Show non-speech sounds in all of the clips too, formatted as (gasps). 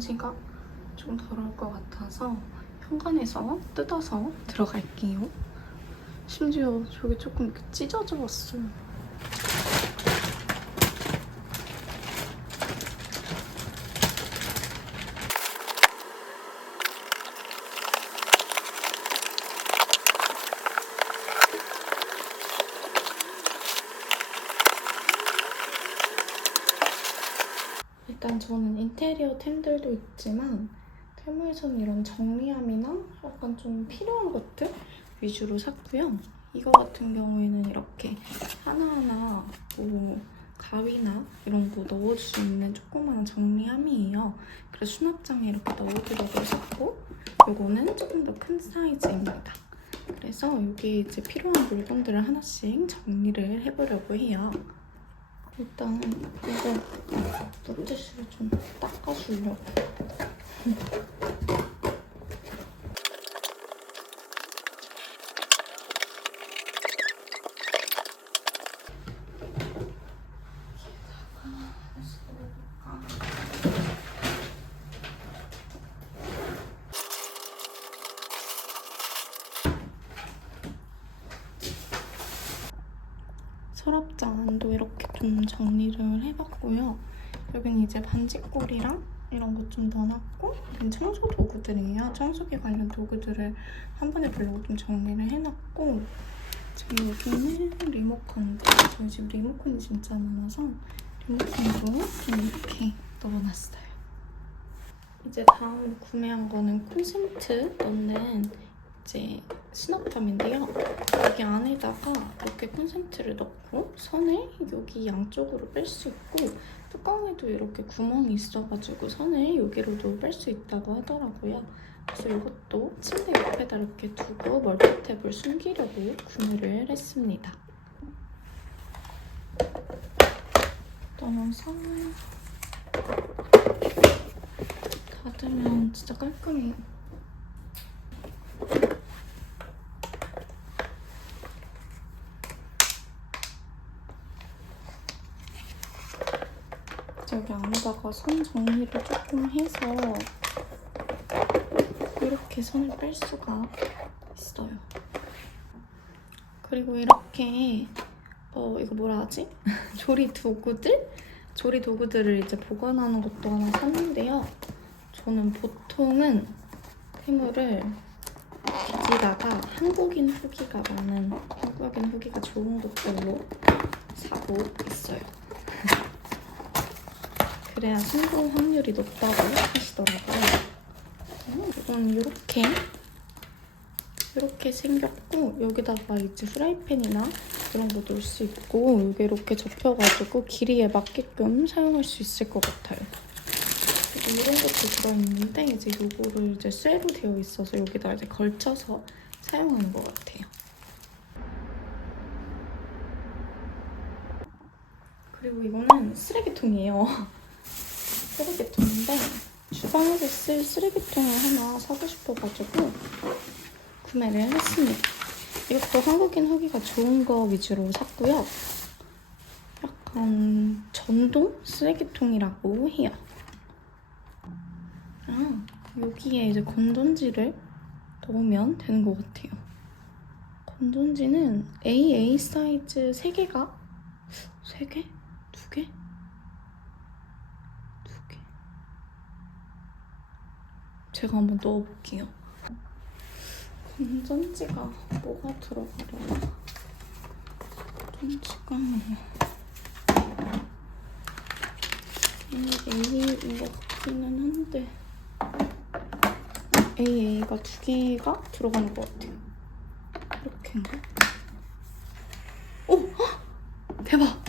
봉지가 좀 더러울 것 같아서 현관에서 뜯어서 들어갈게요. 심지어 저기 조금 찢어져 왔어요. 일단 저는 인테리어 템들도 있지만 테무에서는 이런 정리함이나 약간 좀 필요한 것들 위주로 샀고요. 이거 같은 경우에는 이렇게 하나하나 뭐 가위나 이런 거 넣어줄 수 있는 조그마한 정리함이에요. 그래서 수납장에 이렇게 넣어두려고 샀고 이거는 조금 더 큰 사이즈입니다. 그래서 여기 이제 필요한 물건들을 하나씩 정리를 해보려고 해요. 일단 이거 물티슈를 좀 닦아주려고. 서랍장 안도 이렇게 좀 정리를 해봤고요. 여기는 이제 반지꼬리랑 이런 거좀 넣어놨고 청소 도구들이에요. 청소기 관련 도구들을 한 번에 보려고 좀 정리를 해놨고 지금 여기는 리모컨 저희 집 리모컨이 진짜 많아서 리모컨도 좀 이렇게 넣어놨어요. 이제 다음 구매한 거는 콘센트 넣는 이제 수납함인데요. 여기 안에다가 이렇게 콘센트를 넣고 선을 여기 양쪽으로 뺄 수 있고 뚜껑에도 이렇게 구멍이 있어가지고 선을 여기로도 뺄 수 있다고 하더라고요. 그래서 이것도 침대 옆에다 이렇게 두고 멀티탭을 숨기려고 구매를 했습니다. 선을 닫으면 진짜 깔끔해요. 여기 안에다가 선 정리를 조금 해서 이렇게 선을 뺄 수가 있어요. 그리고 이렇게 어 이거 뭐라 하지? (laughs) 조리 도구들? 조리 도구들을 이제 보관하는 것도 하나 샀는데요. 저는 보통은 해물을 여기다가 한국인 후기가 많은 한국인 후기가 좋은 곳들로 사고 있어요. 그래야 성공 확률이 높다고 하시더라고요. 음, 이건 이렇게 이렇게 생겼고 여기다가 이제 프라이팬이나 이런 거 넣을 수 있고 여기 이렇게 접혀가지고 길이에 맞게끔 사용할 수 있을 것 같아요. 이런 것도 들어있는데 이제 요거를 이제 쇠로 되어 있어서 여기다 이제 걸쳐서 사용하는 것 같아요. 그리고 이거는 쓰레기통이에요. (laughs) 쓰레기통인데 주방에서 쓸 쓰레기통을 하나 사고 싶어가지고 구매를 했습니다. 이것도 한국인 후기가 좋은 거 위주로 샀고요. 약간 전동 쓰레기통이라고 해요. 아, 여기에 이제 건전지를 넣으면 되는 것 같아요. 건전지는 AA 사이즈 3개가 3개? 2개? 두 개. 제가 한번 넣어볼게요. 건전지가 뭐가 들어가려나? 건전지가 AA인 것 같기는 한데 AA가 두 개가 들어가는 것 같아요. 이렇게인가? 오! 헉! 대박!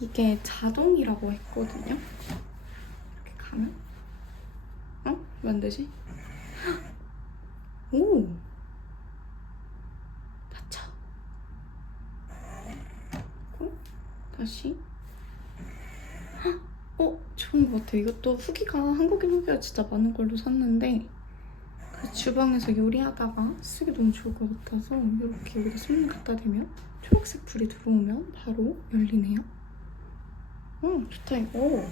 이게 자동이라고 했거든요. 이렇게 가면 되지? (gasps) 오 닫혀. 어? 다시. (gasps) 어 좋은 것 같아. 이것도 후기가 한국인 후기가 진짜 많은 걸로 샀는데 그래서 주방에서 요리하다가 쓰기 너무 좋을 것 같아서 이렇게 여기다 손을 갖다 대면 초록색 불이 들어오면 바로 열리네요. 음, 좋다 이거.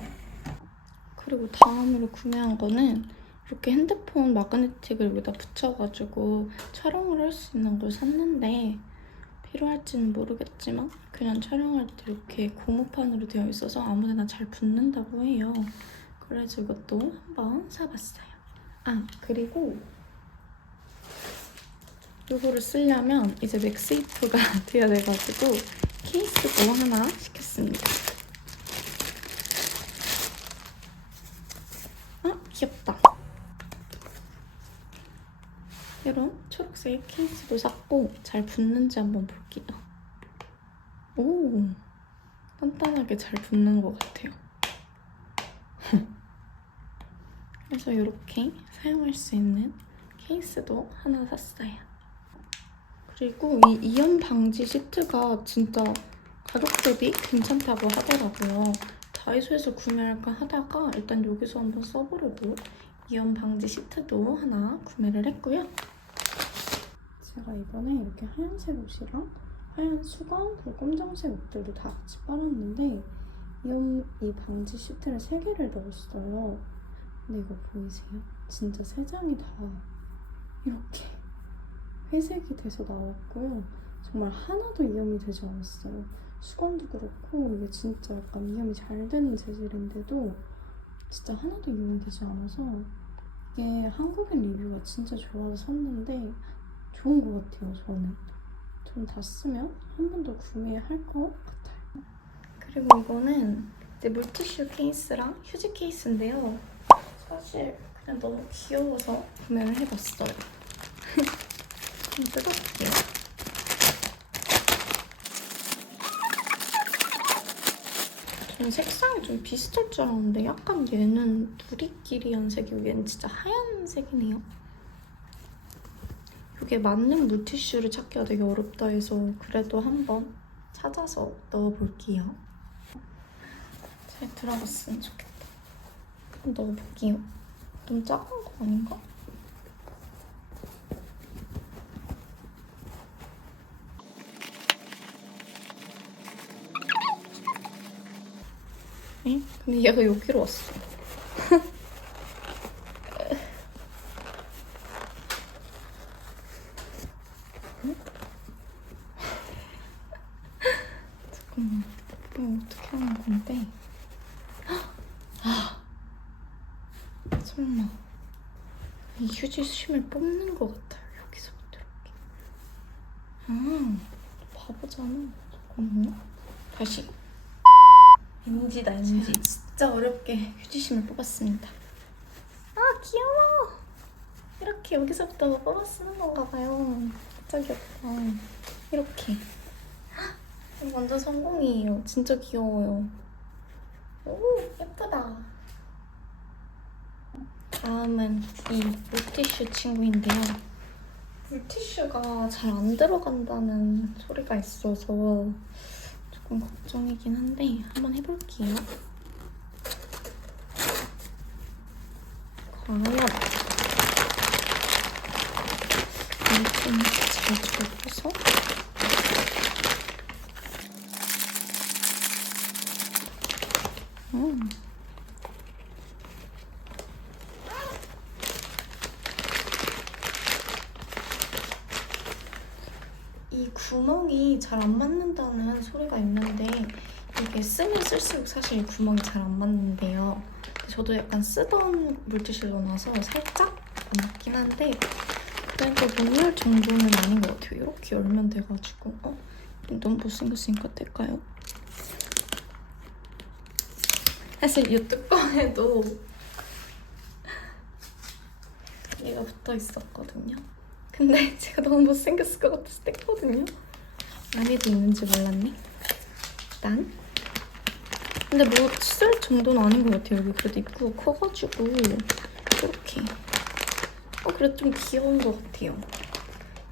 그리고 다음으로 구매한 거는 이렇게 핸드폰 마그네틱을 여기다 붙여가지고 촬영을 할 수 있는 걸 샀는데 필요할지는 모르겠지만 그냥 촬영할 때 이렇게 고무판으로 되어 있어서 아무데나 잘 붙는다고 해요. 그래서 이것도 한번 사봤어요. 아 그리고 이거를 쓰려면 이제 맥스이프가 (laughs) 돼야 돼가지고 케이스도 하나 시켰습니다. 아 귀엽다. 이런 초록색 케이스도 샀고 잘 붙는지 한번 볼게요. 오 단단하게 잘 붙는 것 같아요. (laughs) 그래서 이렇게 사용할 수 있는 케이스도 하나 샀어요. 그리고 이 이염 방지 시트가 진짜 가격 대비 괜찮다고 하더라고요. 다이소에서 구매할까 하다가 일단 여기서 한번 써보려고 이염 방지 시트도 하나 구매를 했고요. 제가 이번에 이렇게 하얀색 옷이랑 하얀 수건 그리고 검정색 옷들도 다 같이 빨았는데 이염 이 방지 시트를 세 개를 넣었어요. 근데 이거 보이세요? 진짜 세 장이 다 이렇게 (laughs) 회색이 돼서 나왔고요. 정말 하나도 이염이 되지 않았어요. 수건도 그렇고 이게 진짜 약간 이염이 잘 되는 재질인데도 진짜 하나도 이염이 되지 않아서 이게 한국인 리뷰가 진짜 좋아서 샀는데 좋은 것 같아요, 저는. 전다 쓰면 한 번 더 구매할 것 같아요. 그리고 이거는 이제 물티슈 케이스랑 휴지 케이스인데요. 사실 그냥 너무 귀여워서 구매를 해봤어요. (laughs) 좀 뜯어볼게요. 저는 색상이 좀 비슷할 줄 알았는데 약간 얘는 누리끼리 연색이고 얘는 진짜 하얀 색이네요. 이게 맞는 물티슈를 찾기가 되게 어렵다 해서 그래도 한번 찾아서 넣어볼게요. 잘 들어갔으면 좋겠다. 한번 넣어볼게요. 너무 작은 거 아닌가? 에? 근데 얘가 여기로 왔어. 잠깐만. 이거 어떻게 하는 건데? 아! 설마. 이 휴지 심을 뽑는 것 같아요. 여기서부터 이렇게. 아, 바보잖아. 잠깐만요. 다시. 인지다, 인지. 진짜 어렵게 휴지심을 뽑았습니다. 아, 귀여워! 이렇게 여기서부터 뽑아 쓰는 건가 봐요. 진짜 귀엽다. 이렇게. 완전 성공이에요. 진짜 귀여워요. 오, 예쁘다. 다음은 이 물티슈 친구인데요. 물티슈가 잘 안 들어간다는 소리가 있어서 조금 걱정이긴 한데 한번 해볼게요. 과연 이렇게 잘 접어서 음. 이 구멍이 잘 안 맞는다는 소리가 있는데 이게 쓰면 쓸수록 사실 구멍이 잘 안 맞는데요. 저도 약간 쓰던 물티슈로 나서 살짝 안 맞긴 한데 그래도 못열 정도는 아닌 것 같아요. 이렇게 열면 돼가지고 어? 너무 못생겼으니까 뗄까요? 사실 이 뚜껑에도 얘가 붙어 있었거든요. 근데 제가 너무 못생겼을 것 같아서 뗐거든요. 안에도 있는지 몰랐네. 일단. 근데 뭐쓸 정도는 아닌 것 같아요. 여기 그래도 입구가 커가지고 이렇게. 어, 그래도 좀 귀여운 것 같아요.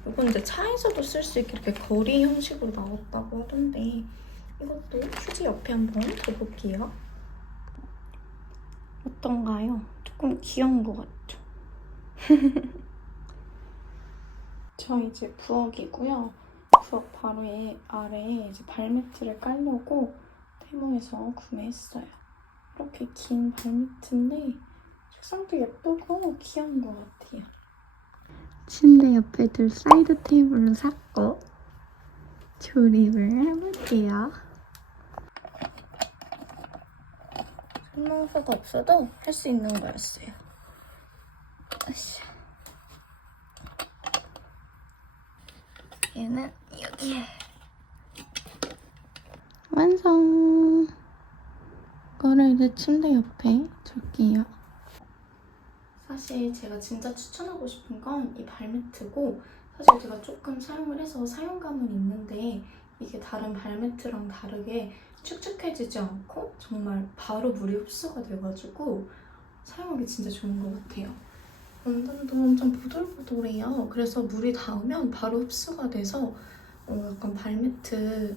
이건 이제 차에서도 쓸 수 있게 이렇게 거리 형식으로 나왔다고 하던데 이것도 휴지 옆에 한번 둬볼게요. 어떤가요? 조금 귀여운 것 같죠? (laughs) 저 이제 부엌이고요. 부엌 바로 에 아래에 이제 발매트를 깔려고 테무에서 구매했어요. 이렇게 긴 발매트인데 색상도 예쁘고 귀여운 것 같아요. 침대 옆에 둘 사이드 테이블을 샀고 조립을 해볼게요. 설명서가 없어도 할 수 있는 거였어요. 으쌰. 얘는 여기에 완성. 이거를 이제 침대 옆에 둘게요. 사실 제가 진짜 추천하고 싶은 건 이 발매트고 사실 제가 조금 사용을 해서 사용감은 있는데 이게 다른 발매트랑 다르게 축축해지지 않고 정말 바로 물이 흡수가 돼가지고 사용하기 진짜 좋은 것 같아요. 원단도 엄청 보들보들해요. 그래서 물이 닿으면 바로 흡수가 돼서 어, 약간 발매트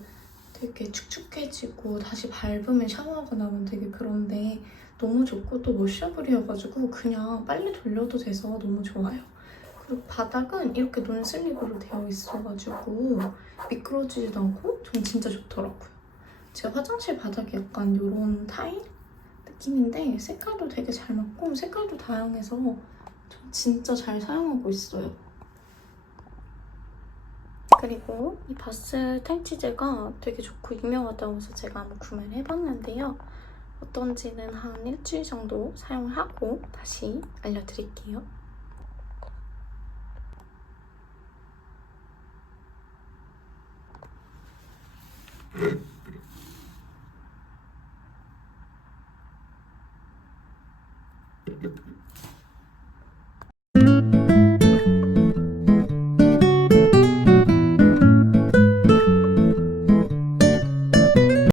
되게 축축해지고 다시 밟으면 샤워하고 나면 되게 그런데 너무 좋고 또 워셔블이어가지고 그냥 빨리 돌려도 돼서 너무 좋아요. 그리고 바닥은 이렇게 논슬립으로 되어 있어가지고 미끄러지지도 않고 전 진짜 좋더라고요. 제 화장실 바닥이 약간 이런 타일 느낌인데 색깔도 되게 잘 맞고 색깔도 다양해서 전 진짜 잘 사용하고 있어요. 그리고 이 바스 탈취제가 되게 좋고 유명하다고 해서 제가 한번 구매를 해봤는데요. 어떤지는 한 일주일 정도 사용을 하고 다시 알려드릴게요.